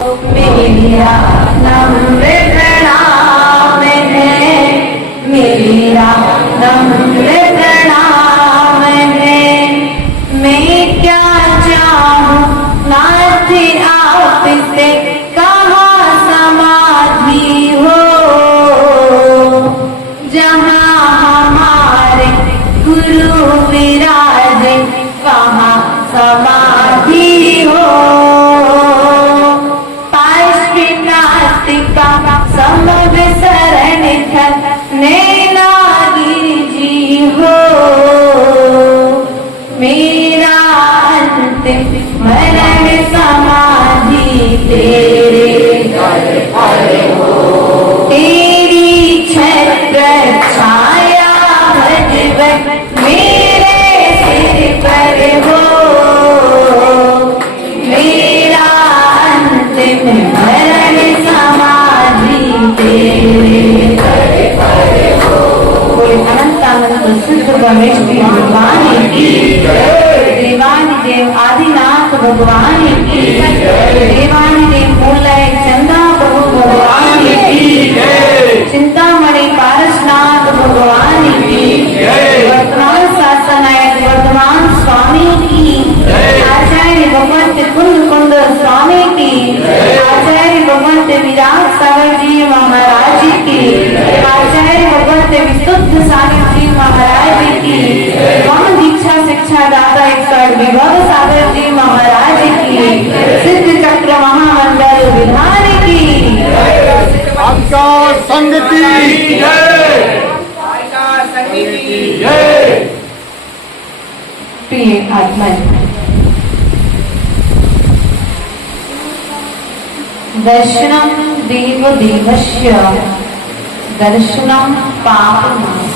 मेरा नम्र प्रणाम है, मेरा नम्र प्रणाम है। मैं क्या चाहूं नाथ आपसे, कहाँ समाधि हो, जहाँ हमारे गुरु विराजे वहाँ समाधि हो। समग शरण नैनागिरि जी हो, मेरा अंतिम मरण समाधि तेरे दर पर हो। तेरी छत्र छाया भजन मेरे सिर पर हो, मेरा अंतिम मरण तेरे दर पर हो। बोले अनंत अनंत सिद्ध गणेश भगवान की जय। देवानि देव आदिनाथ भगवान की जय। देवानि देव मूलय चंदा प्रभु भगवान की जय। चिंतामणि पारसनाथ भगवान की जय। वर्तमान शासनायक वर्तमान स्वामी की जय। आचार्य भगवत कुंद कुंद स्वामी की जय। आचार्य भगवत विराट सागर जी महाराज की, आचार्य भगवत विशुद्ध सागर जी महाराज की, वह दीक्षा शिक्षा दाता 61 विभव सागर जी महाराज की, सिद्ध चक्र महामंडल विधान की, आपका संघ की जय। प्रिय आत्मा, दर्शनम देव देवस्य दर्शनम पापनाश,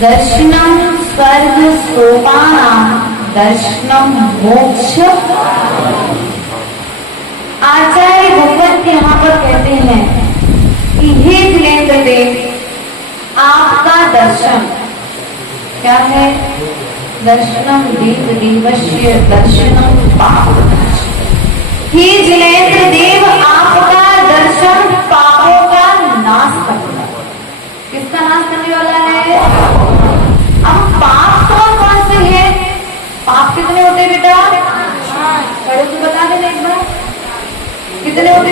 दर्शनम स्वर्ग सोपानां दर्शनम मोक्ष। आचार्य भगवत यहाँ पर कहते हैं कि हे जिनेंद्र देव, आपका दर्शन क्या है? दर्शनम देव देवस्य दर्शनम पापनाश। हे जिनेंद्र देव, आपका दर्शन पापों का नाश करने वाला। किसका नाश करने वाला है? अब पाप कौन से है? पाप कितने होते बेटा? बड़े को बता देना एक बार, कितने होते?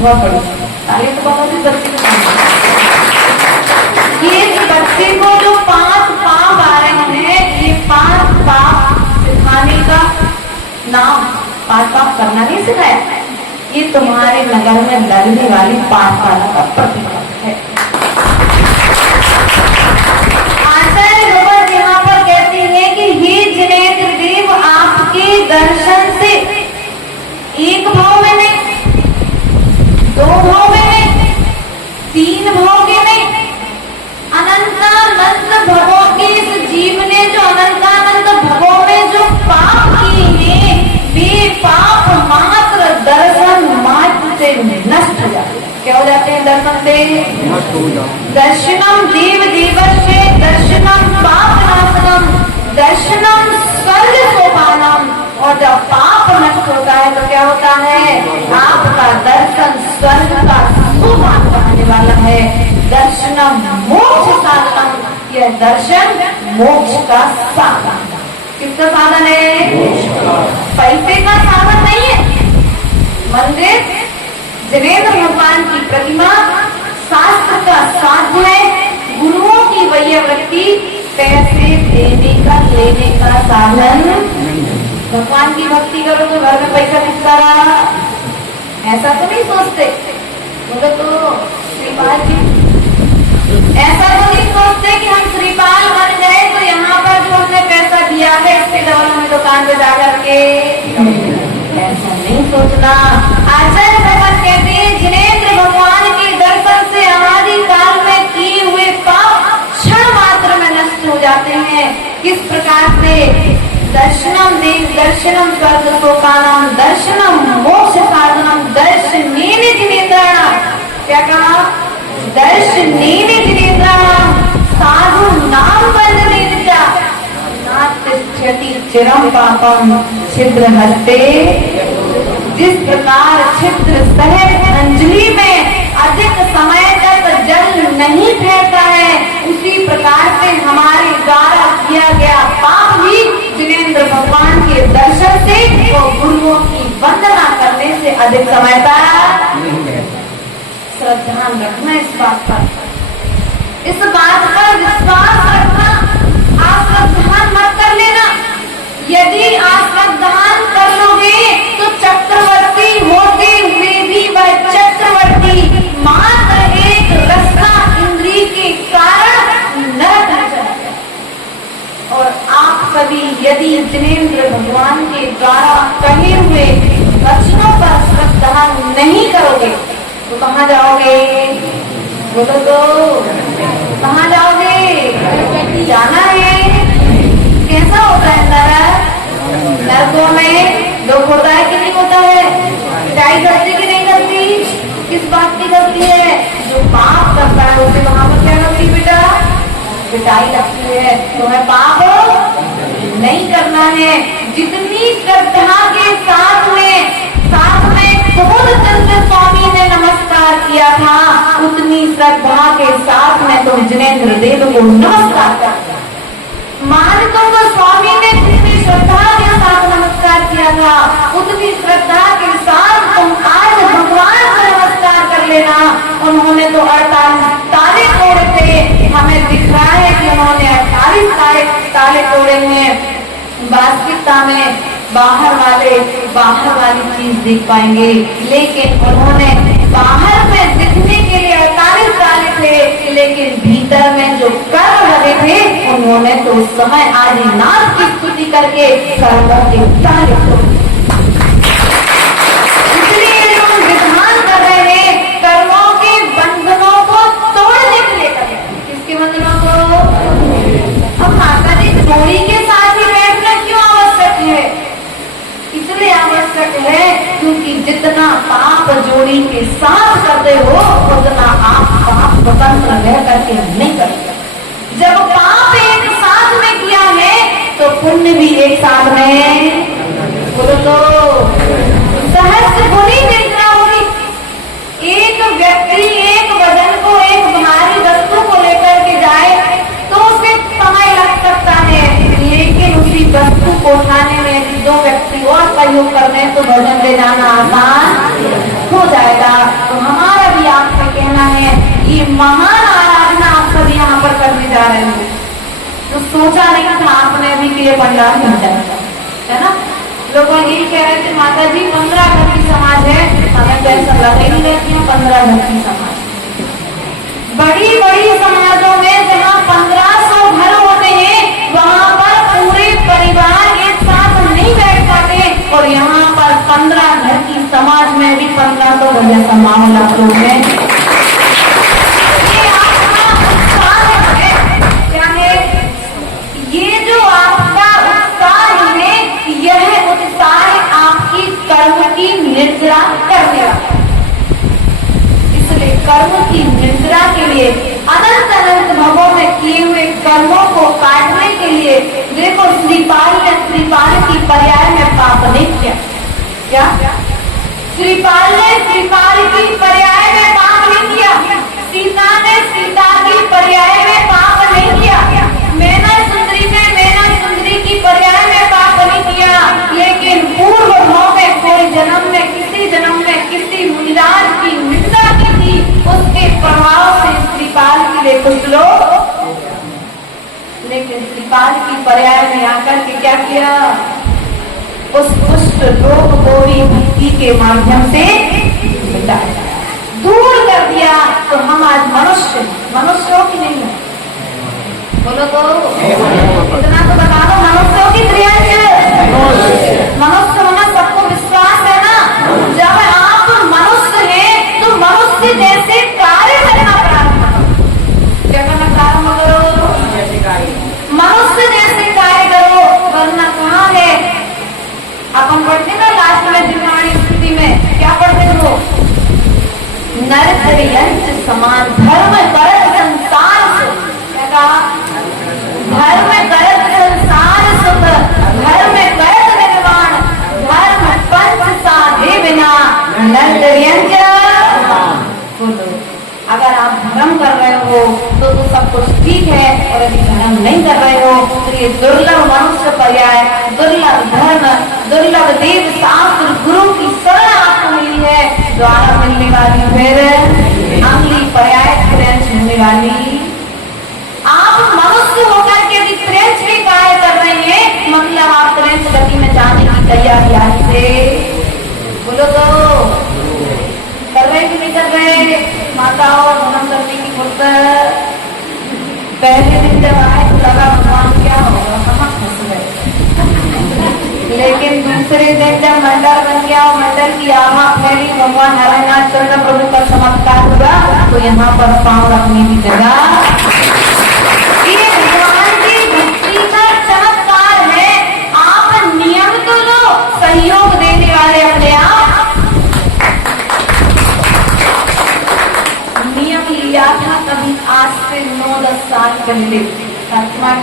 बहुत बड़ी ताली तो बता दी बच्चे को। ये बच्चे को जो 5 पाप आ रहे हैं, ये 5 पाप सिखाने का नाम 5 पाप करना नहीं सिखाया, ये तुम्हारे नगर में लड़ने वाली 5 पाप का प्रतीक है। आचार्य भगवत यहाँ पर कहती है कि हे जिनेंद्र देव, आपके दर्शन से एक भाव में नहीं, 2 भाव में नहीं, 3 भाव के नहीं, अनंतानंत भवों के इस जीव ने जो अनंतानंत भवों में जो पाप किए हैं, वे पाप मात्र दर्शन मात्र से नष्ट हो जाते हैं। क्या हो जाते हैं? दर्शन से नष्ट हो जाते हैं। दर्शनम देव देवस्य दर्शनम पाप नाशनम दर्शनम स्वर्ग सोपानम। और जब पाप नष्ट होता है तो क्या होता है? आपका दर्शन स्वर्ग का सोपान बनाने वाला है। दर्शनम मोक्ष साधनम, यह दर्शन मोक्ष का साधन। किसका साधन है? पैसे का साधन नहीं है। मंदिर, जिनेंद्र भगवान की प्रतिमा, शास्त्र का साध्य है, गुरुओं की वैयवृत्ति, पैसे देने का लेने का साधन। भगवान की भक्ति करो तो घर में पैसा किसका रहा? ऐसा तो नहीं सोचते बोले तो श्रीपाल जी, ऐसा तो नहीं सोचते कि हम श्रीपाल बन गए तो यहाँ पर जो हमने पैसा दिया है इसके डबल हमें दुकान पे जाकर के, ऐसा नहीं सोचना। आचार्य भगवान कहते हैं जिनेंद्र भगवान के दर्शन से अनादि काल में किए हुए पाप क्षण मात्र में नष्ट हो जाते हैं। किस प्रकार से? दर्शनम देव दर्शनम स्वर्ग सोपानम दर्शनम मोक्ष साधनम दर्शनेन जिनेंद्राणाम। क्या कहा? दर्शनेन जिनेंद्राणाम साधु नाम बंद मुच्यति चिरम पापम छिद्र हस्ते। जिस प्रकार छिद्र सहित अंजलि में अधिक समय तक जल नहीं ठहरता है, उसी प्रकार से हमारे द्वारा किया गया पाप भी जिनेंद्र भगवान के दर्शन से और गुरुओं की वंदना करने से अधिक समय तक। श्रद्धा रखना इस बात पर, इस बात पर विश्वास रखना। अश्रद्धान मत कर लेना। यदि अश्रद्धान कर लोगे तो चक्रवर्ती होते हुए भी वह चक्रवर्ती मात्र एक रस्ता इंद्री के कारण नरक में चला गया। और आप सभी यदि जिनेंद्र भगवान के द्वारा कहे हुए वचनों पर श्रद्धा नहीं करोगे तो कहाँ जाओगे? बोलो तो, कहाँ जाओगे? जाना है। कैसा होता है नरक? नरकों में दुख होता है कि नहीं होता है? पिटाई करती कि नहीं करती? किस बात की करती है? जो पाप करता है उसे वहां पर क्या करती बेटा? पिटाई लगती है। तुम्हें पाप नहीं करना है। जितनी श्रद्धा के साथ में चंद्र स्वामी ने नमस्कार किया था, उतनी श्रद्धा के साथ में तुम जिनेंद्र देव को नमस्कार करते। मानकों स्वामी ने जितनी श्रद्धा के साथ नमस्कार किया था, उतनी श्रद्धा के साथ तुम आज भगवान को नमस्कार कर लेना। उन्होंने तो 48 ताले तोड़े थे, हमें दिख रहा है कि उन्होंने 48 ताले तोड़े हैं। वास्तविकता में बाहर वाली चीज देख पाएंगे, लेकिन उन्होंने बाहर में दिखने के लिए 48 ताले थे, लेकिन भीतर में जो कर रहे थे उन्होंने तो उस समय आदिनाथ की स्तुति करके कर्मों के ताले तोड़े। इसलिए हम विधान कर रहे हैं कर्मों के बंधनों को तोड़ने के लिए कर रहे हैं। किसके बंधनों को? अब माता जी जोड़ी के साथ ही बैठना क्यों आवश्यक है? इसलिए आवश्यक है क्योंकि जितना पाप जोड़ी के साथ करते हो उतना आप पाप स्वतंत्र रह करके नहीं करते। जब पाप एक साथ में किया है तो पुण्य भी एक साथ में, बोलो तो, सहस्त्र गुनी निद्रा होगी। एक व्यक्ति एक वजन को, एक भारी वस्तु को लेकर के जाए तो उसे समय लग सकता है, लेकिन उसी वस्तु को उठाने में 2 व्यक्ति और सहयोग कर रहे हैं तो वजन ले जाना आसान हो जाएगा। तो हमारा भी आपसे कहना है, ये महान आराधना आप सभी यहाँ पर करने जा रहे हैं। तो सोचा नहीं था आपने भी कि ये पंडाल बन जाएगा, है ना? लोगों यही कह रहे थे माता जी 15 घर की समाज है, हमें कैसा लगा ही रहती है 15 घर की समाज। बड़ी बड़ी समाजों में जहाँ 1500 घर होते हैं वहाँ पर पूरे परिवार एक साथ नहीं बैठ पाते, और यहाँ पर 15 घर की समाज में भी 1500 घर जैसा मामला आप लोग हैं। ये आपका उत्साह है, क्या है? ये जो आपका उत्साह है, यह उत्साह आपकी कर्म की निद्रा करने वाला है। इसलिए कर्म की निद्रा के लिए अनंत अनंत भवों में किए हुए कर्मों को काटने के लिए देखो श्रीपाल ने श्रीपाल की पर्याय में पाप नहीं किया। क्या श्रीपाल ने श्रीपाल की पर्याय में पाप नहीं किया? सीता ने सीता की पर्याय में पाप नहीं किया? मैना सुंदरी ने मैना सुंदरी की पर्याय में पाप नहीं किया, लेकिन पूर्व भाव में कोई जन्म में किसी मुनिराज की निंदा की थी, उसके प्रभाव से श्रीपाल के लिए कुछ लोग, लेकिन श्रीपाल की पर्याय में आकर के क्या किया? उस कुष्ठ रोग को भी भक्ति के माध्यम से मिटाया, दूर कर दिया। तो हम आज मनुष्य हो कि नहीं है? बोलो तो, इतना तो बता दो, मनुष्य हो कि त्रियांश? मनुष्य होना सबको विश्वास है ना? जब आप मनुष्य हैं तो मनुष्य जैसे कार्य करना प्रारंभ करो। क्या करना प्रारंभ करो? मनुष्य जैसे कार्य करो, वरना कहाँ है? अपन पढ़ते ना लास्ट में जिम्माणी स्थिति में क्या पढ़ते हो? नरक समान धर्म करत संसार से, क्या कहा? धर्म करत ये दुर्लभ मनुष्य पर्याय, दुर्लभ धर्म, दुर्लभ देव शास्त्र गुरु की शरण आपको मिली है, द्वारा मिलने वाली फिर अगली पर्याय फ्रेंच होने वाली। आप मनुष्य होकर के भी फ्रेंच के कार्य कर रहे हैं, मतलब आप फ्रेंच गति में जाने की तैयारी आज से बोलो तो कर रहे कि नहीं कर रहे? माताओं नमन करने की फुर्सत। पहले दिन जब आए तो लगा भगवान क्या होगा, कहाँ फंस गए, लेकिन दूसरे दिन जब मंडल बन गया और मंडल की आभा फैली, भगवान नारायण चंद्र प्रभु का चमत्कार हुआ, तो यहाँ पर पांव रखने की जगह ये भगवान की भक्ति का चमत्कार है। आप नियम तो लो, सहयोग देने वाले अपने आप नियम लिया था कभी आज से 9-10 साल पहले, 10 साल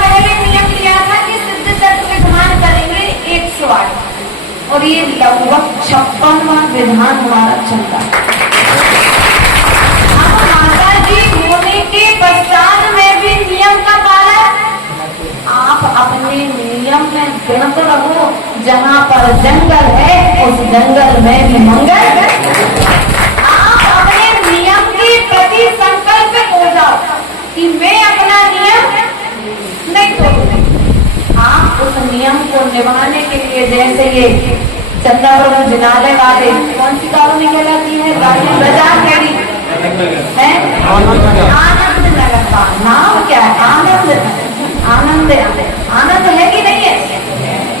पहले नियम लिया था कि सिद्ध तत्व विधान करेंगे 108 और ये लगभग 56वां विधान हमारा चल रहा है। अब माता जी होने के पश्चात में भी नियम का पालन आप अपने नियम में गिनत रहो। जहाँ पर जंगल है उस जंगल में भी मंगल। आप अपने नियम के प्रति संकल्पित हो जाओ कि मैं अपना नियम नहीं तोड़ूंगी। आप उस नियम को निभाने के लिए, जैसे ये चंदा प्रभु जिनालय वाले कौन सी कॉलोनी कहलाती है, गाड़ी बाजार खड़ी है, आनंद नगर का नाम क्या है, आनंद आनंद है कि नहीं है?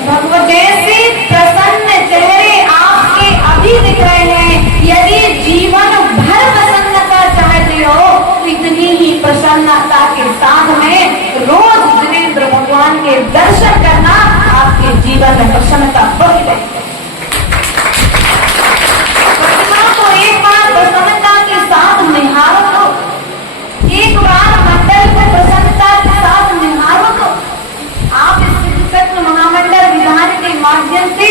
भगवान जैसे प्रसन्न चेहरे आपके अभी दिख रहे हैं, यदि जीवन भर प्रसन्नता चाहते हो तो इतनी ही प्रसन्नता के साथ में रोज जिनेंद्र भगवान के दर्शन करना, आपके जीवन में प्रसन्नता बढ़ जाएगी। प्रतिमा को एक बार प्रसन्नता के साथ निहारो तो, एक बार मंडल को प्रसन्नता के साथ निहारो तो, आप इस सत्य महामंडल विधान के माध्यम से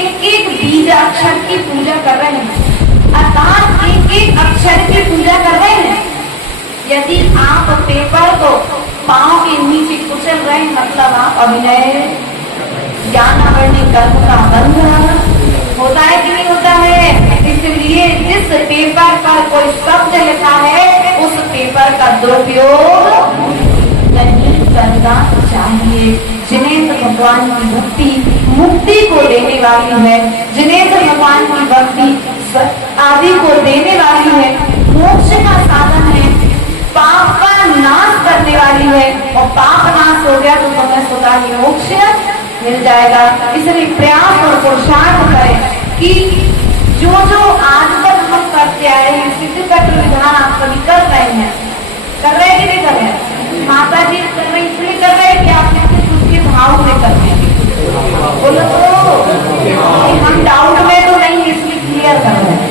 एक एक बीज अक्षर की पूजा कर रहे हैं, अर्थात एक एक अक्षर की पूजा कर रहे हैं। यदि आप पेपर को पांव के नीचे कुचल रहे, मतलब आप अभिनय ज्ञान आवरणी कर्म का बंध होता है कि नहीं होता है? इसलिए जिस पेपर पर कोई शब्द लिखा है उस पेपर का दुरुपयोग नहीं करना चाहिए। जिनेंद्र भगवान की भक्ति मुक्ति को देने वाली है, जिनेंद्र भगवान की भक्ति आदि को देने वाली है, मोक्ष का साधन है, पाप का नाश करने वाली है, और पाप नाश हो गया तो तुम्हें सदा ही मोक्ष मिल जाएगा। इसलिए प्रयास और पुरुषार्थ करें कि जो जो आज तक हम करते आए हैं, सिद्ध तत्व विधान आप सभी कर रहे हैं, कर रहे हैं कि नहीं कर रहे हैं? माता जी कर रहे इसलिए कर रहे हैं कि आप उसके भाव में कर रहे हैं, बोलो तो हम डाउट में तो नहीं, इसलिए क्लियर कर रहे हैं।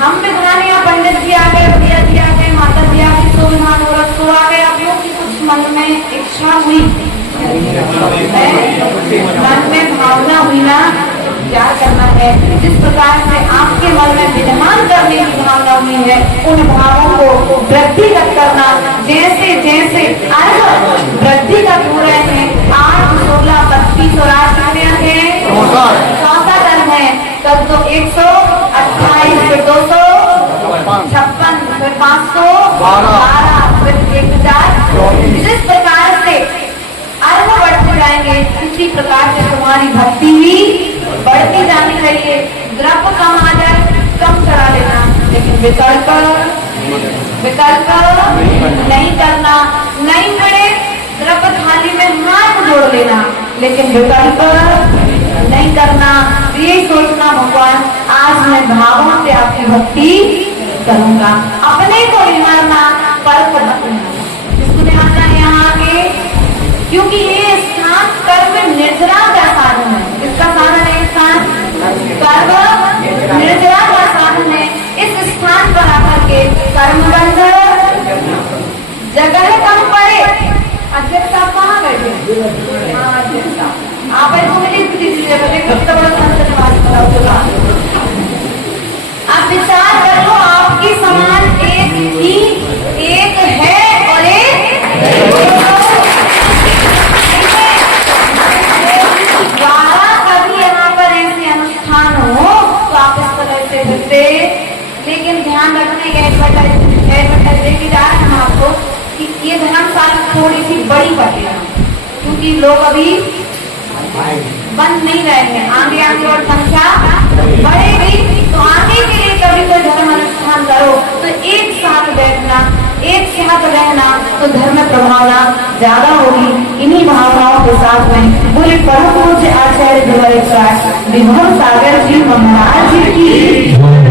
हम विधान या पंडित जी आ गए, भैया जी आ गए, माता जी आ गई, तो विधान हो रहा तो आ गए, आप लोग की कुछ मन में इच्छा हुई, मन में भावना हुई ना, क्या करना है, जिस प्रकार से आपके मन में विद्यमान करने की भावना हुई है, उन भावों को वृद्धिगत करना। जैसे जैसे अर्घ वृद्धिगत हो रहे हैं, 8, 16, 32 और 8 कितने हैं? 64 अर्घ है। तब तो 128, फिर 256, फिर 512, फिर 1000। जिस प्रकार से अर्घ बढ़ते जाएंगे, इसी प्रकार से तुम्हारी भक्ति भी बढ़ती जानी चाहिए। द्रव्य कम आ जाए, कम करा लेना, लेकिन विकल्प नहीं करना। नहीं मिले द्रव्य थाली में हाथ जोड़ लेना, लेकिन विकल्प नहीं करना। ये सोचना भगवान आज मैं भावों से आपकी भक्ति करूंगा, अपने को निहारना, पर को मत निहारना। किसको निहारना है यहाँ आगे? क्योंकि ये स्थान कर्म निर्जरा का साधन है। किसका साधन है? स्थान कर्म निर्जरा का साधन है। इस स्थान पर आकर के कर्म बंध, जगह कम पड़े। अध्यक्ष साहब कहाँ बैठे? हाँ अध्यक्ष साहब, आप इनको मिली तीसरी जगह देखो, कितना बड़ा संतवाद होगा। आप विचार कर लो, आपकी समान एक थी, एक है और एक क्योंकि लोग अभी बंद नहीं रहेंगे, आगे आगे और संख्या बढ़ेगी। तो आगे के लिए कभी कोई धर्म अनुष्ठान करो तो एक साथ बैठना, एक साथ रहना, तो धर्म प्रभावना ज्यादा होगी। इन्हीं भावनाओं के साथ में बोले परम पूज्य आचार्य विभव सागर जी महाराज की